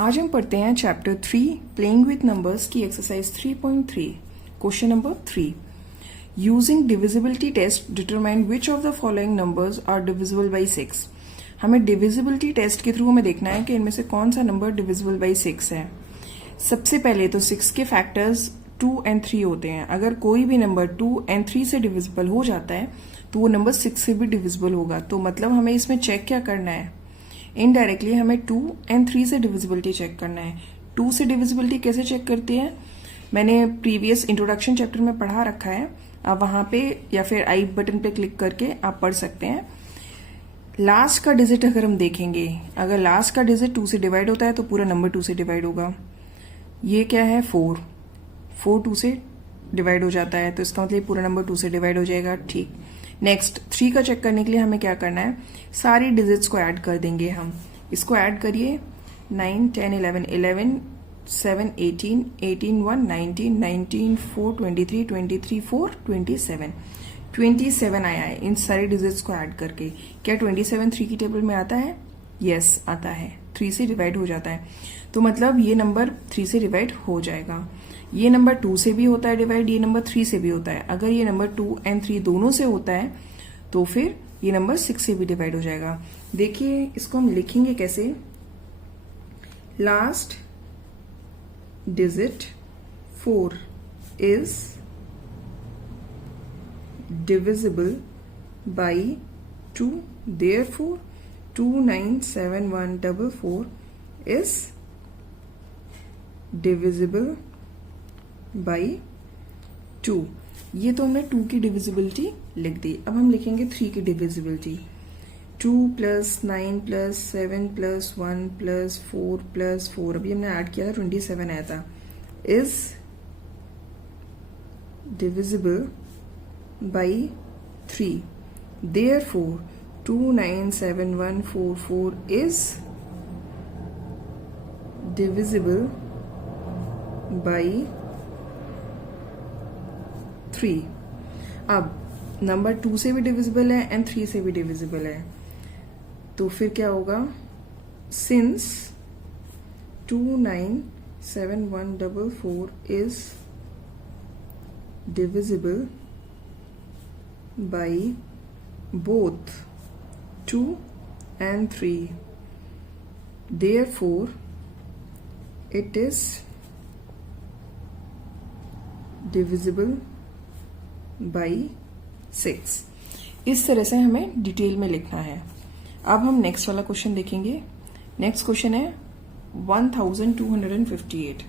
आज हम पढ़ते हैं चैप्टर 3 प्लेइंग विथ नंबर्स की exercise 3.3 question number 3 using divisibility test determine which of the following numbers are divisible by 6। हमें divisibility test के थ्रू हमें देखना है कि इनमें से कौन सा नंबर डिविजिबल बाई 6 है। सबसे पहले तो 6 के फैक्टर्स 2 and 3 होते हैं। अगर कोई भी नंबर 2 and 3 से डिविजिबल हो जाता है तो वो नंबर 6 से भी डिविजिबल होगा। तो मतलब हमें इसमें चेक क्या करना है, इनडायरेक्टली हमें 2 and 3 से डिविजिबिलिटी चेक करना है। 2 से डिविजिबिलिटी कैसे चेक करते हैं, मैंने प्रीवियस इंट्रोडक्शन चैप्टर में पढ़ा रखा है, आप वहां पे या फिर आई बटन पे क्लिक करके आप पढ़ सकते हैं। लास्ट का डिजिट अगर हम देखेंगे, अगर लास्ट का डिजिट 2 से डिवाइड होता है तो पूरा नंबर 2 से डिवाइड होगा। ये क्या है 4 2 से डिवाइड हो जाता है तो इसका मतलब पूरा नंबर 2 से डिवाइड हो जाएगा। ठीक, नेक्स्ट 3 का चेक करने के लिए हमें क्या करना है, सारी डिजिट्स को ऐड कर देंगे हम। इसको ऐड करिए 9 10 11 11 7 18 18 1 19 19 4 23 23 4 27 आया है इन सारी डिजिट्स को ऐड करके। क्या 27 3 की टेबल में आता है? यस आता है, 3 से डिवाइड हो जाता है। तो मतलब ये नंबर 3 से डिवाइड हो जाएगा। ये नंबर 2 से भी होता है डिवाइड, ये नंबर 3 से भी होता है। अगर ये नंबर 2 and 3 दोनों से होता है तो फिर ये नंबर 6 से भी डिवाइड हो जाएगा। देखिए इसको हम लिखेंगे कैसे, last digit 4 is divisible by 2, therefore 297144 is divisible by 2। ये तो हमने 2 की डिविजिबिलिटी लिख दी। अब हम लिखेंगे 3 की डिविजिबिलिटी। 2 + 9 + 7 + 1 + 4 + 4, अभी हमने ऐड किया था 27 आया था, is divisible by 3, therefore 297144 is divisible by 3। अब नंबर 2 से भी डिविजिबल है एंड 3 से भी डिविजिबल है, तो फिर क्या होगा, since 297144 is divisible by both 2 and 3, therefore it is divisible by 6। इस तरह से हमें डिटेल में लिखना है। अब हम नेक्स्ट वाला क्वेश्चन देखेंगे। नेक्स्ट क्वेश्चन है 1258।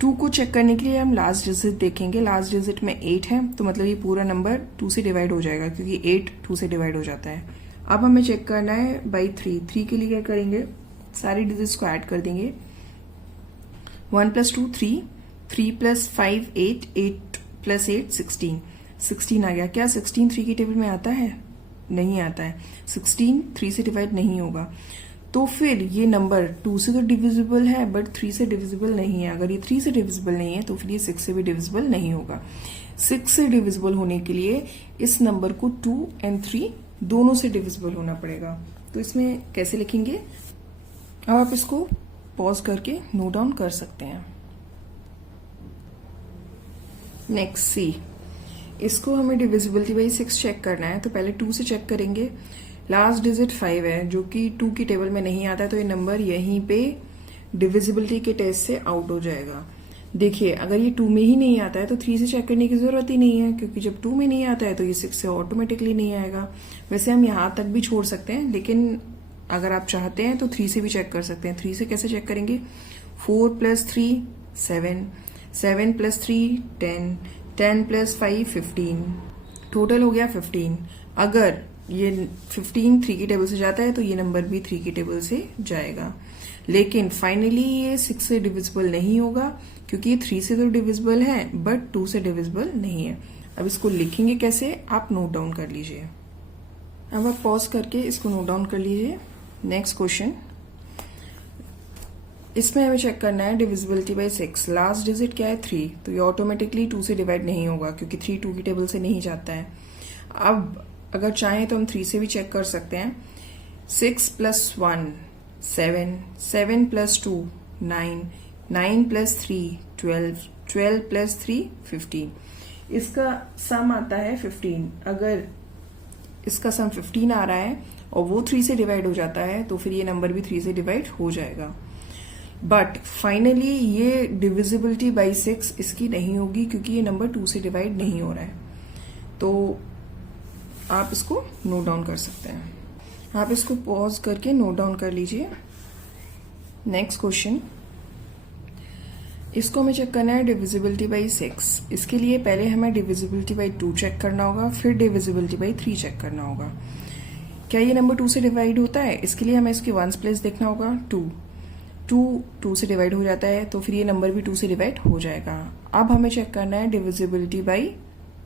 2 को चेक करने के लिए हम लास्ट डिजिट देखेंगे। लास्ट डिजिट में 8 है तो मतलब ये पूरा नंबर 2 से डिवाइड हो जाएगा क्योंकि 8 2 से डिवाइड हो जाता है। अब हमें चेक करना है बाई 3। 3 के लिए क्या करेंगे, सारी डिजिट्स को ऐड कर देंगे। 1 + 2 3, 3 + 5 8, 8 + 8 16 आ गया। क्या 16 3 की टेबल में आता है? नहीं आता है। 16 3 से डिवाइड नहीं होगा, तो फिर ये नंबर 2 से तो डिविजिबल है बट 3 से डिविजिबल नहीं है। अगर ये 3 से डिविजिबल नहीं है तो फिर ये 6 से भी डिविजिबल नहीं होगा। 6 से डिविजिबल होने के लिए इस नंबर को 2 and 3 दोनों से डिविजिबल होना पड़ेगा। तो इसमें कैसे लिखेंगे, अब आप इसको पॉज करके नोट डाउन कर सकते हैं। नेक्स्ट सी, इसको हमें डिविजिबिलिटी बाई 6 चेक करना है। तो पहले 2 से चेक करेंगे। लास्ट डिजिट 5 है जो कि 2 की टेबल में नहीं आता है, तो ये नंबर यहीं पे डिविजिबिलिटी के टेस्ट से आउट हो जाएगा। देखिए अगर ये 2 में ही नहीं आता है तो 3 से चेक करने की जरूरत ही नहीं है, क्योंकि जब 2 में नहीं आता है तो ये 6 से ऑटोमेटिकली नहीं आएगा। वैसे हम यहां तक भी छोड़ सकते हैं, लेकिन अगर आप चाहते हैं तो 3 से भी चेक कर सकते हैं। 3 से कैसे चेक करेंगे, 4 + 3 7, 7 + 3 10, 10 + 5 15, टोटल हो गया 15। अगर ये 15 3 की टेबल से जाता है तो ये नंबर भी 3 की टेबल से जाएगा, लेकिन फाइनली ये 6 से डिविजिबल नहीं होगा क्योंकि ये 3 से तो डिविजिबल है बट 2 से डिविजिबल नहीं है। अब इसको लिखेंगे कैसे, आप नोट डाउन कर लीजिए। अब आप पॉज करके इसको नोट डाउन कर लीजिए। नेक्स्ट क्वेश्चन, इसमें हमें चेक करना है डिविजिबिलिटी बाई 6। लास्ट डिजिट क्या है 3, तो ये ऑटोमेटिकली 2 से डिवाइड नहीं होगा क्योंकि 3 2 की टेबल से नहीं जाता है। अब अगर चाहें तो हम 3 से भी चेक कर सकते हैं। 6 + 1 7, 7 plus 2 9, 9 plus 3 12, 12 plus 3 15। इसका सम आता है 15। अगर इसका सम 15 आ रहा है और वो 3 से डिवाइड हो जाता है तो फिर ये नंबर भी 3 से डिवाइड हो जाएगा। बट फाइनली ये डिविजिबिलिटी बाई 6 इसकी नहीं होगी क्योंकि ये नंबर 2 से डिवाइड नहीं हो रहा है। तो आप इसको नोट डाउन कर सकते हैं। आप इसको पॉज करके नोट डाउन कर लीजिए। नेक्स्ट क्वेश्चन, इसको हमें चेक करना है डिविजिबिलिटी बाई 6। इसके लिए पहले हमें डिविजिबिलिटी बाई 2 चेक करना होगा, फिर डिविजिबिलिटी बाई 3 चेक करना होगा। क्या ये नंबर 2 से डिवाइड होता है? इसके लिए हमें इसकी वंस प्लेस देखना होगा। 2 से डिवाइड हो जाता है तो फिर ये नंबर भी 2 से डिवाइड हो जाएगा। अब हमें चेक करना है डिविजिबिलिटी बाई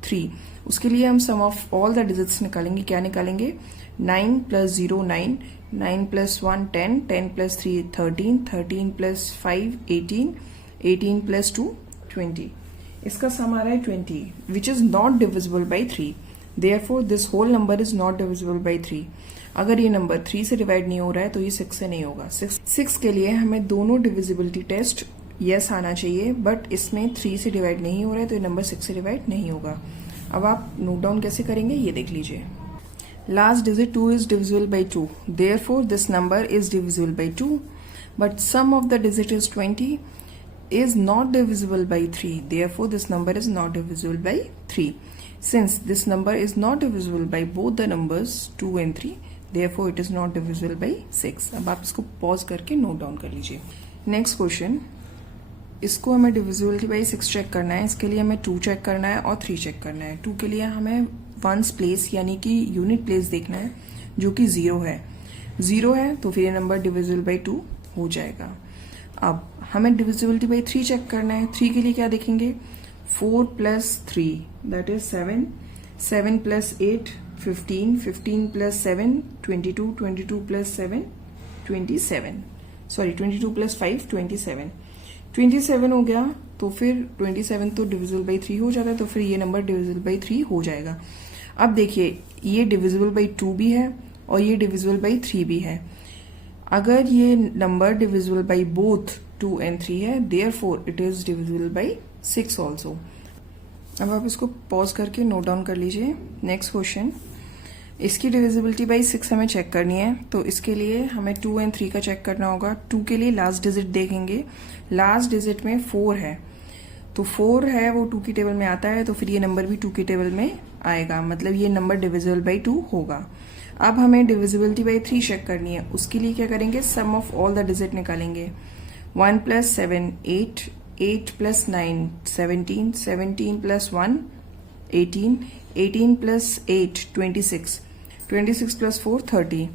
3। उसके लिए हम sum of all the digits निकालेंगे। क्या निकालेंगे? 9 plus 0 9, 9 plus 1 10, 10 plus 3 13, 13 plus 5 18, 18 plus 2 20। इसका सम आ रहा है 20 which is not divisible by 3। Therefore this whole number is not divisible by 3। अगर ये नंबर 3 से डिवाइड नहीं हो रहा है तो ये 6 से नहीं होगा। 6 के लिए हमें दोनों डिविजिबिलिटी टेस्ट यस आना चाहिए, बट इसमें 3 से डिवाइड नहीं हो रहा है तो ये नंबर 6 से डिवाइड नहीं होगा। अब आप नोट डाउन कैसे करेंगे ये देख लीजिए। Last digit 2 is divisible by 2. Therefore, this number is divisible by 2. But sum of the digit is 20 is not divisible by 3. Therefore, this number is not divisible by 3. Since this number is not divisible by both the numbers 2 and 3, therefore it is not divisible by 6. अब आप इसको pause करके note down कर लीजिए। Next question, इसको हमें divisibility by 6 check करना है। इसके लिए हमें 2 चेक करना है और 3 चेक करना है। 2 के लिए हमें वंस प्लेस यानी कि यूनिट प्लेस देखना है जो कि 0 है। 0 है तो फिर ये नंबर डिविजिबल बाई 2 हो जाएगा। अब हमें डिविजिबिलिटी बाई 3 चेक करना है। 3 के लिए क्या देखेंगे? 4 plus 3 that is 7, 7 plus 8 15, 15 plus 7 22, 22 plus 7 27, sorry 22 plus 5 27, 27 हो गया तो फिर 27 तो डिविजिबल बाई 3 हो जाता है तो फिर ये नंबर डिविजिबल बाई 3 हो जाएगा। अब देखिए ये डिविजिबल बाई 2 भी है और ये डिविजिबल बाई 3 भी है। अगर ये number divisible by both 2 and 3 है, therefore it is divisible by 6 also. अब आप इसको पॉज करके नोट डाउन कर लीजिए। नेक्स्ट क्वेश्चन, इसकी डिविजिबिलिटी बाई 6 हमें चेक करनी है तो इसके लिए हमें 2 and 3 का चेक करना होगा। 2 के लिए लास्ट डिजिट देखेंगे। लास्ट डिजिट में 4 है तो 4 है वो 2 की टेबल में आता है तो फिर ये नंबर भी 2 की टेबल में आएगा, मतलब ये नंबर डिविजिबल बाई 2 होगा। अब हमें डिविजिबिलिटी बाई 3 चेक करनी है। उसके लिए क्या करेंगे? Sum of all the digit निकालेंगे। 1 plus 7 8, 8 plus 9 17, 17 plus 1 18, 18 plus 8 26, 26 plus 4 30,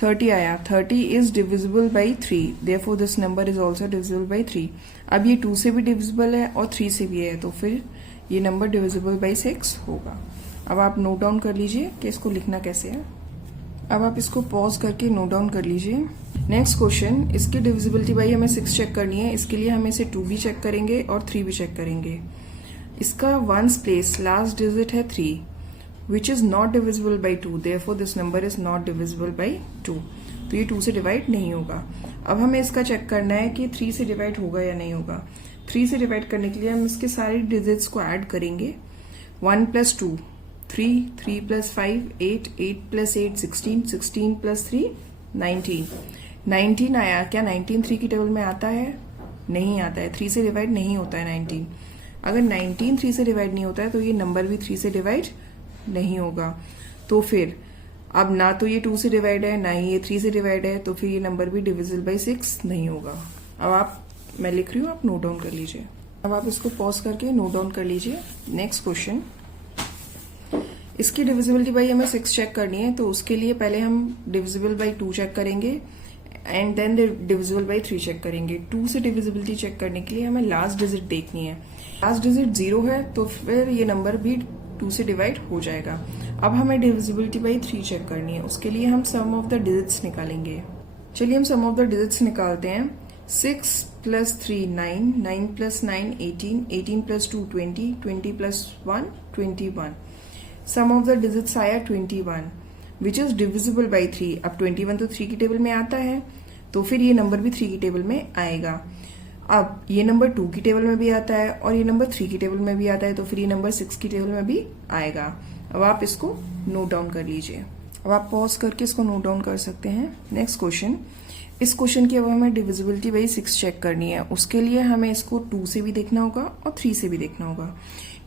30 आया। 30 is divisible by 3, therefore this number is also divisible by 3। अब ये 2 से भी डिविजिबल है और 3 से भी है तो फिर ये नंबर डिविजिबल बाई 6 होगा। अब आप नोट डाउन कर लीजिए कि इसको लिखना कैसे है। अब आप इसको पॉज करके नोट डाउन कर लीजिए। नेक्स्ट क्वेश्चन, इसकी डिविजिबिलिटी बाई हमें 6 चेक करनी है। इसके लिए हम इसे 2 भी चेक करेंगे और 3 भी चेक करेंगे। इसका वंस प्लेस लास्ट डिजिट है 3 विच is not divisible by 2, therefore this number is not divisible by 2। तो ये 2 से डिवाइड नहीं होगा। अब हमें इसका चेक करना है कि 3 से डिवाइड होगा या नहीं होगा। 3 से डिवाइड करने के लिए हम इसके सारे डिजिट्स को ऐड करेंगे। 1 प्लस 2 3, 3 प्लस 5 8, 8 प्लस 8 16, 16 प्लस 3 19, 19 आया। क्या 19 3 की टेबल में आता है? नहीं आता है। 3 से डिवाइड नहीं होता है 19। अगर 19 3 से डिवाइड नहीं होता है तो ये नंबर भी 3 से डिवाइड नहीं होगा। तो फिर अब ना तो ये 2 से डिवाइड है ना ही ये 3 से डिवाइड है तो फिर ये नंबर भी डिविजिबल बाई 6 नहीं होगा। अब मैं लिख रही हूँ, आप नोट डाउन कर लीजिए। अब आप इसको पॉज करके नोट डाउन कर लीजिए। नेक्स्ट क्वेश्चन, इसकी डिविजिबिलिटी बाई हमें 6 चेक करनी है तो उसके लिए पहले हम डिविजिबल बाई 2 चेक करेंगे and then divisible by 3 check करेंगे। 2 से डिविजिबिलिटी चेक करने के लिए हमें लास्ट डिजिट देखनी है। लास्ट डिजिट 0 है तो फिर ये नंबर भी 2 से डिवाइड हो जाएगा। अब हमें डिविजिबिलिटी बाई 3 चेक करनी है। उसके लिए हम सम ऑफ द डिजिट्स निकालेंगे। चलिए हम सम ऑफ द डिजिट्स निकालते हैं। 6 plus 3 9, 9 plus 9 18, 18 plus 2 20, 20 plus 1 21। Sum of the digits आया 21 विच इज डिविजिबल बाई 3। अब 21 तो 3 की टेबल में आता है तो फिर ये नंबर भी 3 की टेबल में आएगा। अब ये नंबर 2 की टेबल में भी आता है और ये नंबर 3 की टेबल में भी आता है, तो फिर ये नंबर 6 की टेबल में भी आएगा। अब आप इसको नोट डाउन कर लीजिए। अब आप पॉज करके इसको नोट डाउन कर सकते हैं। नेक्स्ट क्वेश्चन, इस क्वेश्चन की अब हमें डिविजिबिलिटी बाई 6 चेक करनी है। उसके लिए हमें इसको 2 से भी देखना होगा और 3 से भी देखना होगा।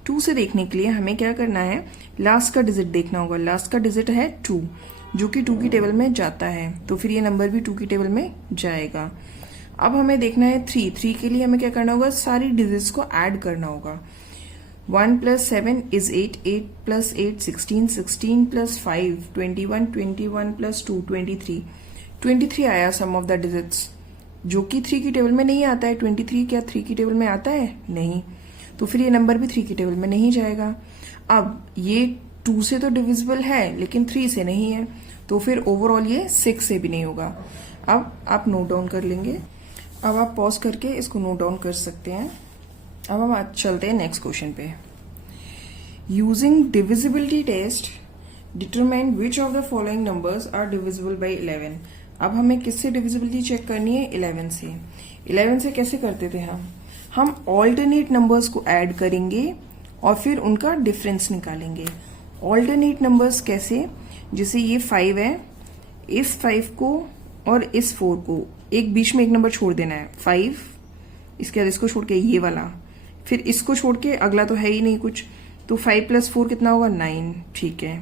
2 से देखने के लिए हमें क्या करना है, लास्ट का डिजिट देखना होगा। लास्ट का डिजिट है 2, जो कि 2 की टेबल में जाता है, तो फिर ये नंबर भी 2 की टेबल में जाएगा। अब हमें देखना है 3 के लिए हमें क्या करना होगा, सारी डिजिट्स को ऐड करना होगा। 1 + 7 = 8, 8 + 8 16, 16 + 5 21, 21 + 2 23, 23 आया सम ऑफ द डिजिट्स, जो कि 3 की टेबल में नहीं आता है। 23 क्या 3 की टेबल में आता है? नहीं, तो फिर ये नंबर भी 3 की टेबल में नहीं जाएगा। अब ये 2 से तो डिविजिबल है लेकिन 3 से नहीं है, तो फिर ओवरऑल ये 6 से भी नहीं होगा। अब आप नोट डाउन कर लेंगे। अब आप पॉज करके इसको नोट डाउन कर सकते हैं। अब हम आज चलते हैं नेक्स्ट क्वेश्चन पे। Using divisibility test determine which of the following numbers are divisible by 11। अब हमें किससे डिविजिबिलिटी चेक करनी है? 11 से। 11 से कैसे करते थे हम ऑल्टरनेट नंबर्स को ऐड करेंगे और फिर उनका डिफरेंस निकालेंगे। ऑल्टरनेट नंबर्स कैसे? जैसे ये 5 है, इस 5 को और इस 4 को एक बीच में एक नंबर छोड़ देना है, 5, इसके बाद इसको छोड़ के ये वाला, फिर इसको छोड़ के अगला तो है ही नहीं कुछ, तो 5 + 4 कितना होगा? 9। ठीक है,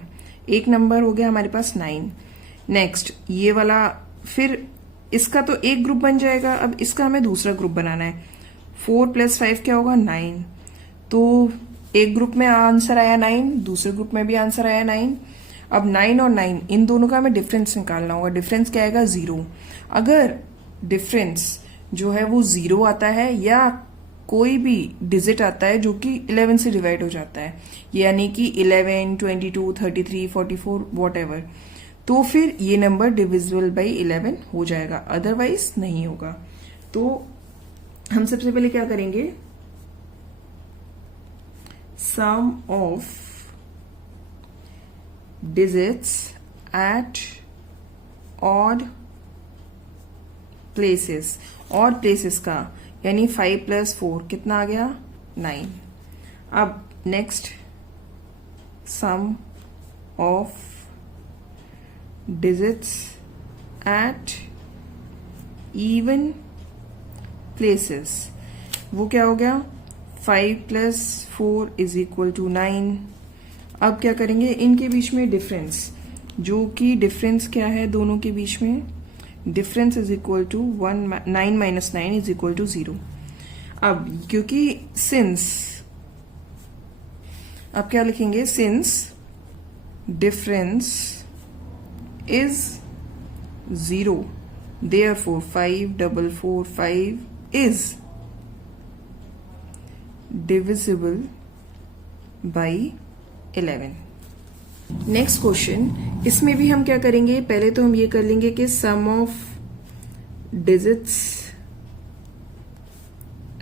एक नंबर हो गया हमारे पास 9। नेक्स्ट ये वाला, फिर इसका तो एक ग्रुप बन जाएगा। अब इसका हमें दूसरा ग्रुप बनाना है। 4 + 5 क्या होगा? 9। तो एक ग्रुप में आंसर आया 9, दूसरे ग्रुप में भी आंसर आया 9। अब 9 और 9 इन दोनों का हमें डिफरेंस निकालना होगा। डिफरेंस क्या आएगा? 0। अगर डिफरेंस जो है वो 0 आता है या कोई भी डिजिट आता है जो कि 11 से डिवाइड हो जाता है, यानी कि 11, 22, 33, 44 वॉट, तो फिर ये नंबर डिविजिबल बाई 11 हो जाएगा, अदरवाइज नहीं होगा। तो हम सबसे पहले क्या करेंगे, sum of digits at odd places. Odd places का यानी 5 + 4 कितना आ गया? 9। अब next, sum of digits at even places, वो क्या हो गया? 5 + 4 = 9। अब क्या करेंगे, इनके बीच में डिफरेंस, जो कि डिफरेंस क्या है दोनों के बीच में? डिफरेंस = 1, 9 - 9 = 0। अब क्योंकि सिंस, अब क्या लिखेंगे, since difference is 0 therefore 5445 is divisible by 11। Next question, इसमें भी हम क्या करेंगे, पहले तो हम ये कर लेंगे कि sum of digits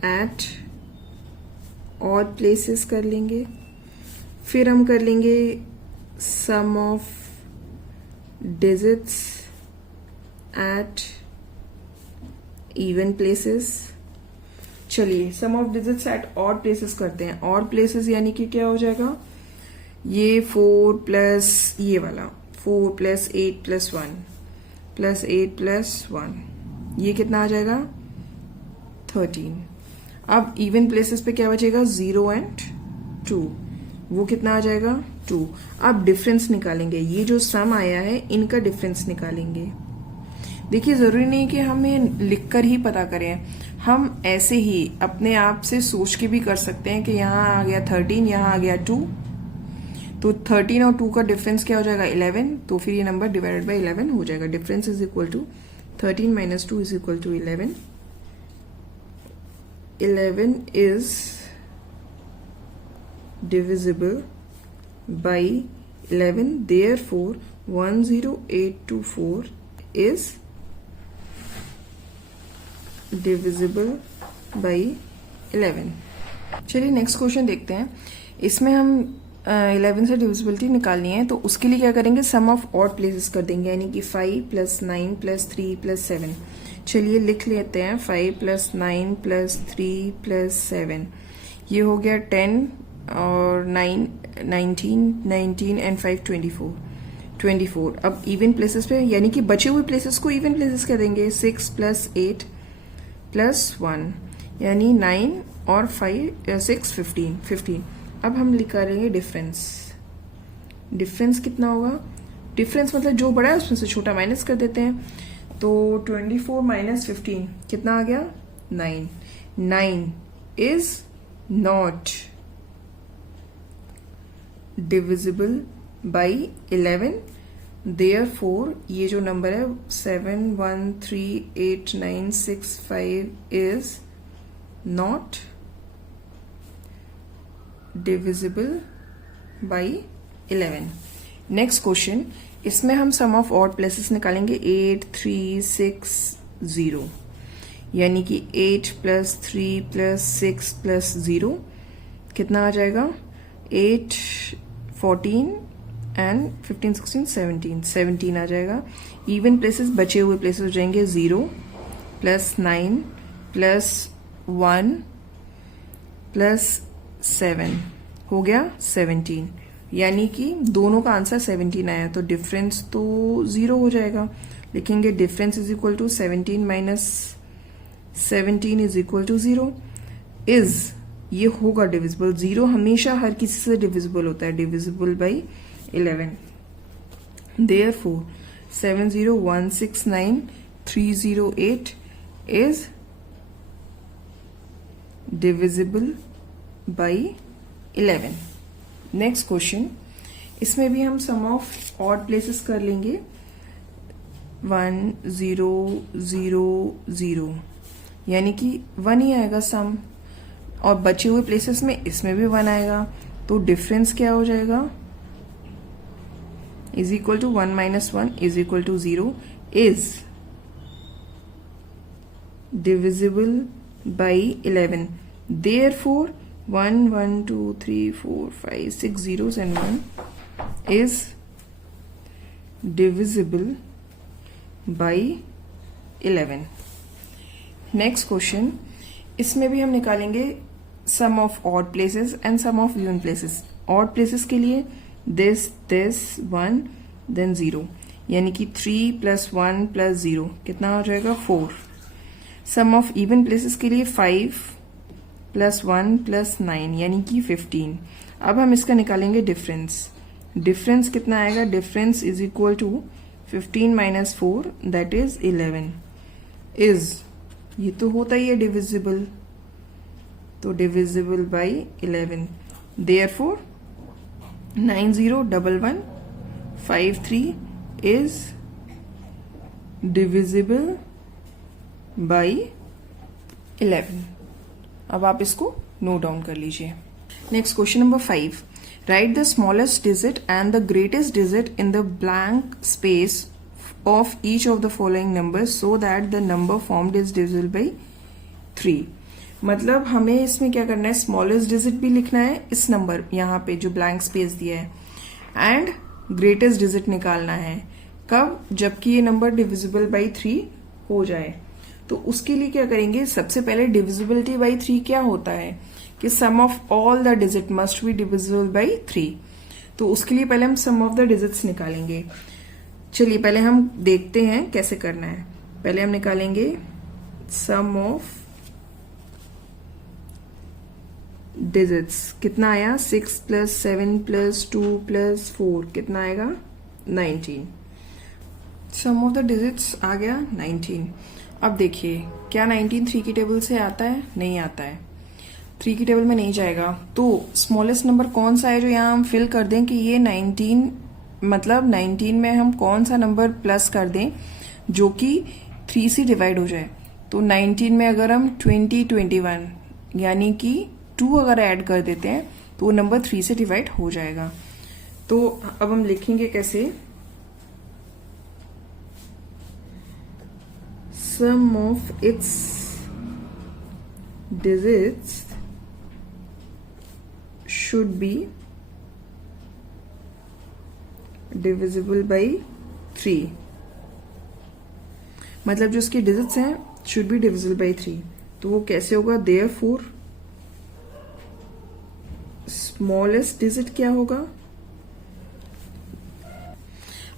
at odd places कर लेंगे, फिर हम कर लेंगे sum of digits at even places. चलिए sum of digits at odd places करते हैं। ऑड प्लेसेस यानी कि क्या हो जाएगा, ये 4 प्लस ये वाला 4 + 8 + 1 + 8 + 1, ये कितना आ जाएगा? 13। अब इवन प्लेसेस पे क्या बचेगा? 0 और 2, वो कितना आ जाएगा? 2। अब डिफरेंस निकालेंगे, ये जो सम आया है इनका डिफरेंस निकालेंगे। देखिए जरूरी नहीं कि हमें लिखकर ही पता करें, हम ऐसे ही अपने आप से सोच के भी कर सकते हैं कि यहाँ आ गया 13, यहाँ आ गया 2, तो 13 और 2 का डिफरेंस क्या हो जाएगा? 11। तो फिर ये नंबर डिवाइडेड बाई 11 हो जाएगा। Difference = 13 - 2 = 11। 11 is divisible by 11, therefore 10824 is divisible by 11। चलिए नेक्स्ट क्वेश्चन देखते हैं। इसमें हम 11 से डिविजिबिलिटी निकालनी है, तो उसके लिए क्या करेंगे, सम ऑफ ऑड प्लेसेस कर देंगे, यानी कि 5 + 9 + 3 + 7। चलिए लिख लेते हैं 5 प्लस 9 प्लस 3 प्लस 7, ये हो गया 10 और 9 19 एंड 5 24। अब इवन प्लेसेस पे, यानी कि बचे हुए प्लेसेस को इवन प्लेसेस कह देंगे। 6 प्लस 8 प्लस 1 यानी 9 और 6 15। अब हम निकालेंगे डिफरेंस। डिफरेंस कितना होगा? डिफरेंस मतलब जो बड़ा है उसमें से छोटा माइनस कर देते हैं। तो 24 माइनस 15 कितना आ गया? 9। 9 is not divisible by 11। Therefore ये जो नंबर है 713895 is not divisible by 11। Next question, इसमें हम सम ऑफ ऑड प्लेसेस निकालेंगे। 8 3 6 0, यानी कि 8 प्लस 3 प्लस 6 प्लस 0 कितना आ जाएगा? 8 14 एंड 15 16 17 आ जाएगा। इवन प्लेसेस, बचे हुए प्लेसेस हो जाएंगे 0 प्लस 9 प्लस 1 प्लस 7, हो गया 17, यानी कि दोनों का आंसर 17 आया। तो डिफरेंस तो 0 हो जाएगा। लिखेंगे difference is equal to 17 minus 17 is equal to 0। Is ये होगा डिविजिबल। 0 हमेशा हर किसी से डिविजिबल होता है, divisible by 11। Therefore 70169,308 is divisible by 11। Next question, इसमें भी हम सम ऑफ ऑड प्लेसेस कर लेंगे। 1 0 0 0, यानी कि 1 ही आएगा सम, और बचे हुए प्लेसेस में इसमें भी 1 आएगा। तो डिफरेंस क्या हो जाएगा? Is equal to 1 minus 1 is equal to 0 is divisible by 11। Therefore 1 1 2 3 4 5 6 zeros and 1 is divisible by 11। Next question, इसमें भी हम निकालेंगे sum of odd places and sum of even places. Odd places के लिए दिस 1 देन 0, यानी कि 3 plus 1 plus 0 कितना हो जाएगा? 4। सम ऑफ इवन प्लेसेस के लिए 5 प्लस 1 प्लस 9, यानी कि 15। अब हम इसका निकालेंगे डिफरेंस। डिफरेंस कितना आएगा? Difference is equal to 15 minus 4 that is 11 is, ये तो होता ही है डिविजिबल, तो divisible by 11। Therefore 901153 is divisible by 11। अब आप इसको नोट डाउन कर लीजिए। Next question number 5, write the smallest digit and the greatest digit in the blank space of each of the following numbers so that the number formed is divisible by 3। मतलब हमें इसमें क्या करना है? Smallest digit भी लिखना है इस नंबर यहाँ पे जो ब्लैंक स्पेस दिया है, एंड ग्रेटेस्ट डिजिट निकालना है। कब? जबकि ये नंबर डिविजिबल बाई 3 हो जाए। तो उसके लिए क्या करेंगे? सबसे पहले डिविजिबिलिटी बाई 3 क्या होता है कि sum of all the digit must be divisible by 3। तो उसके लिए पहले हम सम ऑफ द डिजिट्स निकालेंगे। चलिए पहले हम देखते हैं कैसे करना है। पहले हम निकालेंगे सम ऑफ डिजिट्स। कितना आया? 6 प्लस 7 प्लस 2 प्लस 4 कितना आएगा? 19। सम ऑफ द डिजिट्स आ गया 19। अब देखिए, क्या 19 3 की टेबल से आता है? नहीं आता है, 3 की टेबल में नहीं जाएगा। तो स्मॉलेस्ट नंबर कौन सा है जो यहाँ हम फिल कर दें कि ये 19, मतलब 19 में हम कौन सा नंबर प्लस कर दें जो कि 3 से डिवाइड हो जाए। तो 19 में अगर हम 20 21 यानी कि 2 अगर ऐड कर देते हैं तो वो नंबर 3 से डिवाइड हो जाएगा। तो अब हम लिखेंगे कैसे? sum of its digits should be divisible by 3। मतलब जो इसके डिजिट्स हैं शुड बी डिविजिबल बाई 3। तो वो कैसे होगा? देयरफॉर स्मॉलेस्ट डिजिट क्या होगा?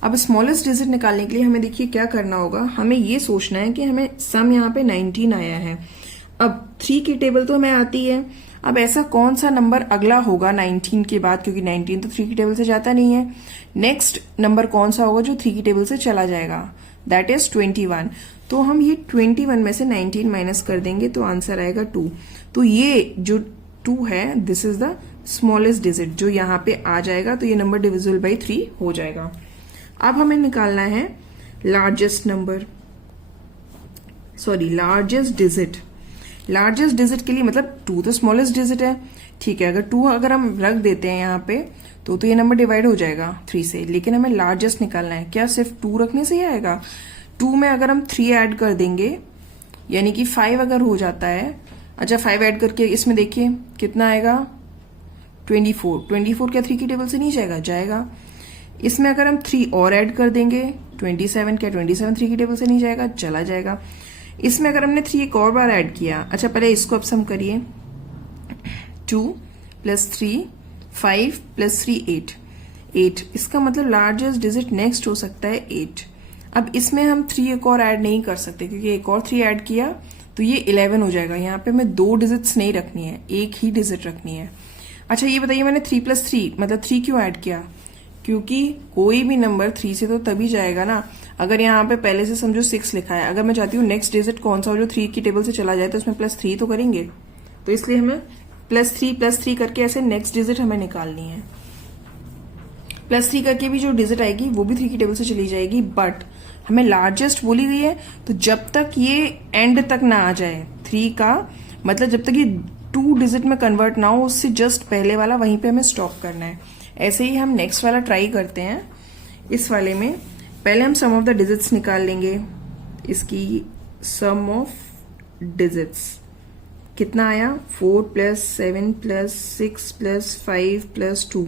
अब स्मॉलेस्ट डिजिट निकालने के लिए हमें देखिए क्या करना होगा, हमें ये सोचना है कि हमें सम यहाँ पे 19 आया है। अब 3 की टेबल तो हमें आती है, अब ऐसा कौन सा नंबर अगला होगा 19 के बाद, क्योंकि 19 तो 3 की टेबल से जाता नहीं है। नेक्स्ट नंबर कौन सा होगा जो 3 की टेबल से चला जाएगा? That is 21। तो हम ये 21 में से 19 माइनस कर देंगे तो आंसर आएगा 2। तो ये जो 2 है this is the smallest digit जो यहाँ पे आ जाएगा, तो ये नंबर डिविजिबल बाई 3 हो जाएगा। अब हमें निकालना है largest number, sorry largest digit. Largest digit के लिए मतलब 2 तो स्मॉलेस्ट डिजिट है, ठीक है। अगर 2 अगर हम रख देते हैं यहाँ पे तो ये नंबर डिवाइड हो जाएगा 3 से, लेकिन हमें लार्जेस्ट निकालना है। क्या सिर्फ 2 रखने से ही आएगा? 2 में अगर हम 3 ऐड कर देंगे यानी कि 5 अगर हो जाता है, अच्छा 5 ऐड करके इसमें देखिए कितना आएगा? 24। 24 क्या 3 की टेबल से नहीं जाएगा? जाएगा। इसमें अगर हम 3 और ऐड कर देंगे 27, क्या 27 3 की टेबल से नहीं जाएगा? चला जाएगा। इसमें अगर हमने 3 एक और बार ऐड किया, अच्छा पहले इसको अब सम करिए, 2 + 3 5 + 3 8। इसका मतलब लार्जेस्ट डिजिट नेक्स्ट हो सकता है 8। अब इसमें हम 3 एक और ऐड नहीं कर सकते क्योंकि एक और 3 ऐड किया तो ये 11 हो जाएगा। यहाँ पे हमें 2 डिजिट्स नहीं रखनी है, एक ही डिजिट रखनी है। अच्छा ये बताइए मैंने 3 + 3 मतलब 3 क्यों ऐड किया? क्योंकि कोई भी नंबर 3 से तो तभी जाएगा ना अगर यहाँ पे पहले से समझो 6 लिखा है। अगर मैं चाहती हूँ नेक्स्ट डिजिट कौन सा हो जो 3 की टेबल से चला जाए तो उसमें +3 तो करेंगे, तो इसलिए हमें +3 करके ऐसे नेक्स्ट डिजिट हमें निकालनी है। +3 करके भी जो डिजिट आएगी वो भी 3 की टेबल से चली जाएगी, बट हमें लार्जेस्ट बोली गई है तो जब तक ये एंड तक ना आ जाए 3 का, मतलब जब तक ये 2 डिजिट में कन्वर्ट ना हो उससे जस्ट पहले वाला वहीं पे हमें स्टॉप करना है। ऐसे ही हम नेक्स्ट वाला ट्राई करते हैं। इस वाले में पहले हम सम ऑफ द डिजिट्स निकाल लेंगे। इसकी सम ऑफ डिजिट्स कितना आया? 4 + 7 + 6 + 5 + 2।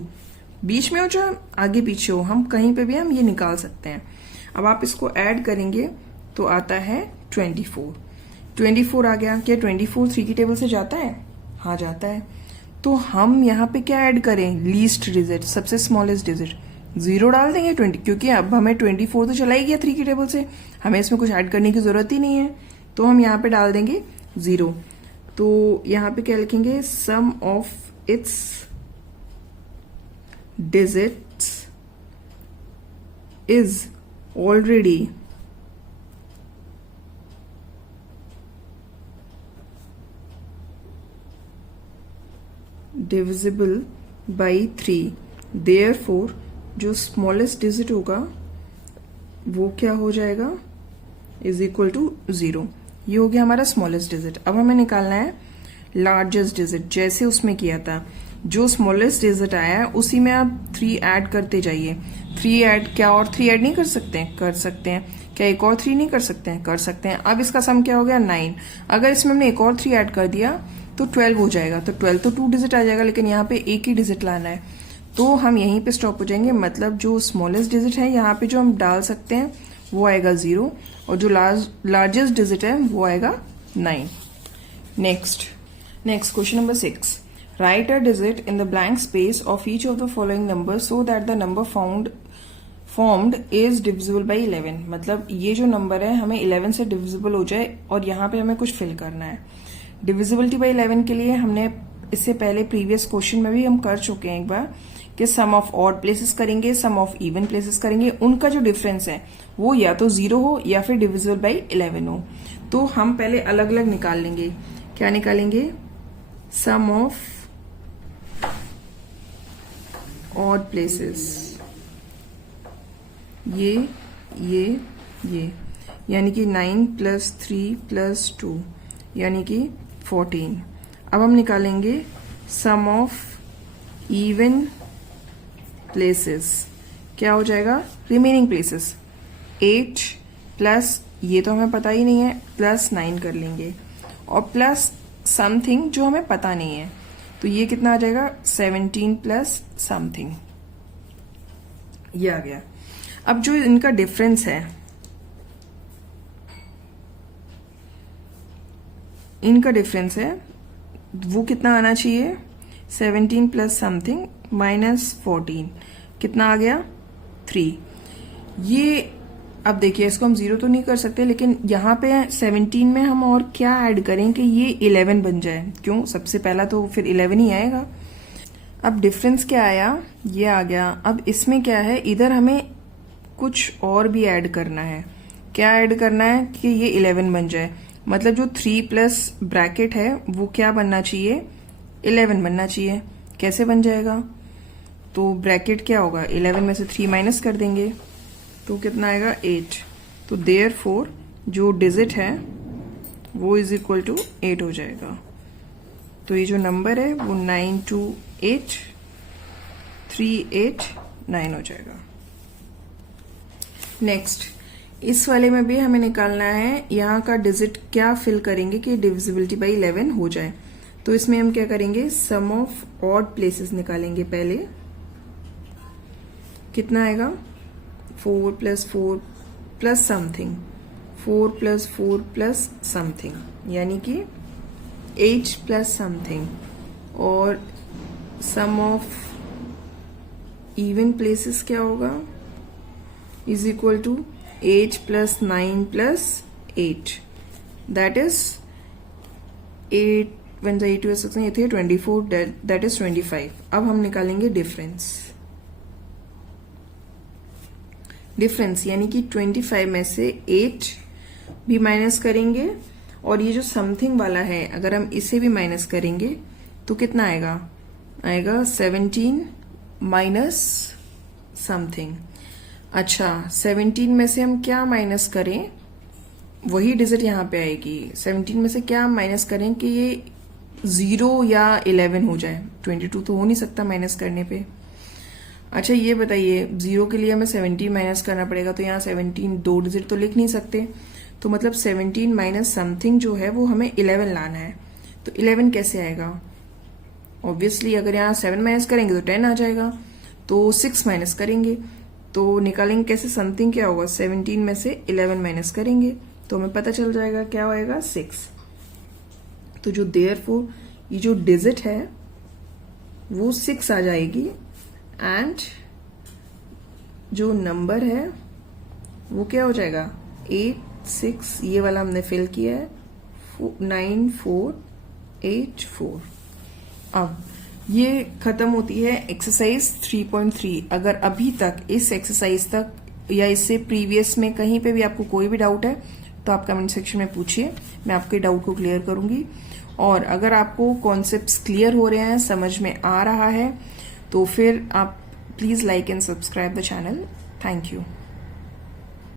बीच में हो जो आगे पीछे हो हम कहीं पे भी हम ये निकाल सकते हैं। अब आप इसको ऐड करेंगे तो आता है 24। 24 आ गया। क्या 24 3 की टेबल से जाता है? हाँ जाता है। तो हम यहाँ पे क्या ऐड करें? लीस्ट डिजिट, सबसे स्मॉलेस्ट डिजिट 0 डाल देंगे 20, क्योंकि अब हमें 24 तो चला ही गया 3 की टेबल से, हमें इसमें कुछ ऐड करने की जरूरत ही नहीं है। तो हम यहाँ पे डाल देंगे 0। तो यहाँ पे क्या लिखेंगे? Sum of its digits is already divisible by 3। Therefore जो स्मॉलेस्ट डिजिट होगा वो क्या हो जाएगा? Is equal to 0। ये हो गया हमारा स्मॉलेस्ट डिजिट। अब हमें निकालना है लार्जेस्ट डिजिट, जैसे उसमें किया था। जो स्मॉलेस्ट डिजिट आया है उसी में आप 3 ऐड करते जाइए। 3 ऐड, क्या और 3 ऐड नहीं कर सकते हैं? कर सकते हैं। क्या एक और 3 नहीं कर सकते हैं? कर सकते हैं। अब इसका सम क्या हो गया? 9। अगर इसमें हमने एक और 3 ऐड कर दिया तो 12 हो जाएगा। तो 12 तो 2 डिजिट आ जाएगा, लेकिन यहाँ पे एक ही डिजिट लाना है, तो हम यहीं पे स्टॉप हो जाएंगे। मतलब जो स्मॉलेस्ट डिजिट है यहाँ पे जो हम डाल सकते हैं वो आएगा 0, और जो लार्जेस्ट डिजिट है वो आएगा 9। Next question number 6। Right a digit in the blank space of each of the following number so that the number formed is divisible by 11। मतलब ये जो नंबर है हमें 11 से डिविजिबल हो जाए और यहाँ पे हमें कुछ फिल करना है। डिविजिबिलिटी बाई 11 के लिए हमने इससे पहले प्रीवियस क्वेश्चन में भी हम कर चुके हैं एक बार कि सम ऑफ ऑड प्लेसेस करेंगे, सम ऑफ इवन प्लेसेस करेंगे, उनका जो डिफरेंस है वो या तो 0 हो या फिर डिविजिबल बाई 11 हो। तो हम पहले अलग अलग निकाल लेंगे। क्या निकालेंगे? सम ऑफ ऑड प्लेसेस, ये यानी कि 9 + 3 + 2 यानी कि 14। अब हम निकालेंगे सम ऑफ इवन प्लेसेस। क्या हो जाएगा? रिमेनिंग प्लेसेस 8 प्लस, ये तो हमें पता ही नहीं है, +9 कर लेंगे और प्लस समथिंग जो हमें पता नहीं है, तो ये कितना आ जाएगा? 17 प्लस समथिंग, ये आ गया। अब जो इनका डिफरेंस है इनका डिफरेंस है वो कितना आना चाहिए, 17 प्लस समथिंग माइनस 14, कितना आ गया 3। ये अब देखिए इसको हम 0 तो नहीं कर सकते, लेकिन यहाँ पे 17 में हम और क्या ऐड करें कि ये 11 बन जाए, क्यों, सबसे पहला तो फिर 11 ही आएगा। अब डिफरेंस क्या आया, ये आ गया। अब इसमें क्या है, इधर हमें कुछ और भी ऐड करना है। क्या ऐड करना है कि ये 11 बन जाए, मतलब जो 3 प्लस ब्रैकेट है वो क्या बनना चाहिए, 11 बनना चाहिए। कैसे बन जाएगा, तो ब्रैकेट क्या होगा, 11 में से 3 माइनस कर देंगे तो कितना आएगा 8। तो देयरफॉर जो डिजिट है वो इज इक्वल टू 8 हो जाएगा। तो ये जो नंबर है वो 92838 हो जाएगा। नेक्स्ट, इस वाले में भी हमें निकालना है यहाँ का डिजिट क्या फिल करेंगे कि डिविजिबिलिटी बाई 11 हो जाए। तो इसमें हम क्या करेंगे, सम ऑफ ऑड प्लेसेस निकालेंगे पहले। कितना आएगा, 4 plus 4 plus something, 4 plus 4 plus something, यानी कि 8 प्लस समथिंग। और सम ऑफ इवन प्लेसेस क्या होगा, is equal to 8 plus 9 plus 8, that is 8 1 8 2 6 ये थे 24, दैट इज 25। अब हम निकालेंगे डिफरेंस। डिफरेंस यानी कि 25 में से 8 भी माइनस करेंगे, और ये जो समथिंग वाला है अगर हम इसे भी माइनस करेंगे तो कितना आएगा, आएगा 17 माइनस समथिंग। अच्छा, 17 में से हम क्या माइनस करें, वही डिजिट यहाँ पे आएगी। 17 में से क्या माइनस करें कि ये 0 या 11 हो जाए, 22 तो हो नहीं सकता माइनस करने पे। अच्छा ये बताइए, 0 के लिए हमें 17 माइनस करना पड़ेगा, तो यहाँ 17 दो डिजिट तो लिख नहीं सकते, तो मतलब 17 माइनस समथिंग जो है वो हमें 11 लाना है। तो 11 कैसे आएगा, ऑब्वियसली अगर यहाँ 7 माइनस करेंगे तो 10 आ जाएगा, तो 6 माइनस करेंगे तो निकालेंगे कैसे, समथिंग क्या होगा, 17 में से 11 माइनस करेंगे तो हमें पता चल जाएगा क्या होएगा 6। तो जो देयरफॉर ये जो डिजिट है वो 6 आ जाएगी, एंड जो नंबर है वो क्या हो जाएगा 8 6, ये वाला हमने फिल किया है 9484। अब ये खत्म होती है एक्सरसाइज 3.3। अगर अभी तक इस एक्सरसाइज तक या इससे प्रीवियस में कहीं पे भी आपको कोई भी डाउट है तो आप कमेंट सेक्शन में पूछिए, मैं आपके डाउट को क्लियर करूंगी। और अगर आपको कॉन्सेप्ट्स क्लियर हो रहे हैं, समझ में आ रहा है, तो फिर आप please like and subscribe the channel. Thank you.